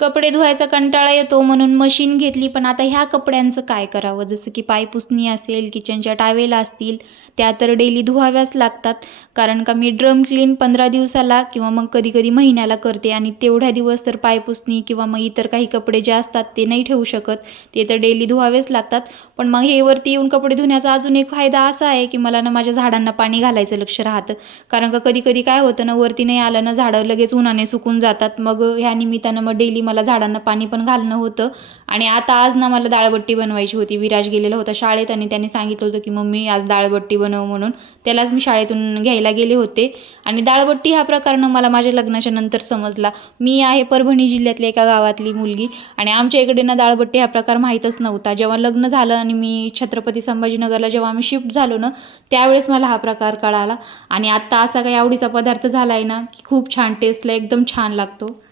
कपडे धुवायचा कंटाळा येतो म्हणून मशीन घेतली, पण आता ह्या कपड्यांचं काय करावं? जसं की पायपुसणी असेल, किचनच्या टावेला असतील, त्या तर डेली धुवाव्याच लागतात. कारण का मी ड्रम क्लीन 15 दिवसाला किंवा मग कधी-कधी महिन्याला करते आणि तेवढ्या दिवस तर पायपुसणी किंवा मग इतर काही कपडे जे असतात ते नाही ठेवू शकत. ते तर डेली धुवावेच लागतात. पण मग हे वरती येऊन कपडे धुण्याचा अजून एक फायदा असा आहे, की मला ना माझ्या झाडांना पाणी घालायचं लक्ष राहतं. कारण का कधी-कधी काय होतं ना, वरती नाही आलं ना झाडं लगेच उन्हाने सुकून जातात. मग ह्या निमित्तानं मग डेली मला झाडांना पाणी पण घालणं होतं. आणि आता आज ना मला डाळबट्टी बनवायची होती. विराज गेलेला होता शाळेत आणि त्याने सांगितलं होतं की मम्मी आज डाळबट्टी बनव म्हणून. त्यालाच मी शाळेतून घ्यायला गेले होते. आणि डाळबट्टी हा प्रकार ना मला माझ्या लग्नाच्या नंतर समजला. मी आहे परभणी जिल्ह्यातल्या एका गावातली मुलगी आणि आमच्या इकडे ना डाळबट्टी हा प्रकार माहीतच नव्हता. जेव्हा लग्न झालं आणि मी छत्रपती संभाजीनगरला जेव्हा आम्ही शिफ्ट झालो ना, त्यावेळेस मला हा प्रकार कळाला. आणि आत्ता असा काही आवडीचा पदार्थ झाला आहे ना, की खूप छान टेस्टला एकदम छान लागतो.